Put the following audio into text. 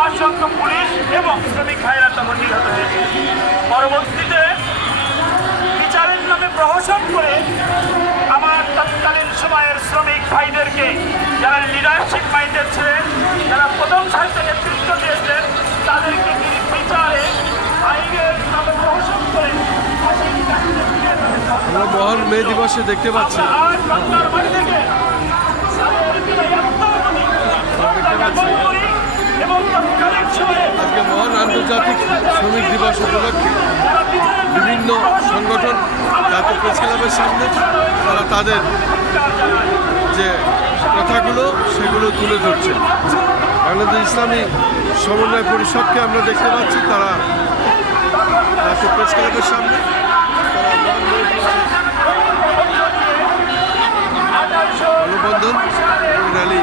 অসংখ্য পুলিশ এবং শ্রমিক ভাইরা তখন নিহত হয়েছে। পরবর্তীতে বিচারের নামে প্রহসন করে আমার তৎকালীন সময়ের শ্রমিক ভাইদেরকে, যারা লিডারশিপ মাইন্ডেড ছিলেন, যারা প্রথম সারিতে নেতৃত্ব দিয়েছেন, তাদেরকে তিনি বিচারে আইনের নামে প্রহসন করে আমরা মহান মে দিবসে দেখতে পাচ্ছি আজকে মহান আন্তর্জাতিক শ্রমিক দিবস উপলক্ষে বিভিন্ন সংগঠন জাতীয় প্রেস ক্লাবের সামনে তারা তাদের যে কথাগুলো সেগুলো তুলে ধরছে। বাংলাদেশ ইসলামী সমন্বয় পরিষদকে আমরা দেখতে পাচ্ছি তারা জাতীয় প্রেস ক্লাবের সামনে মানববন্ধন র্যালি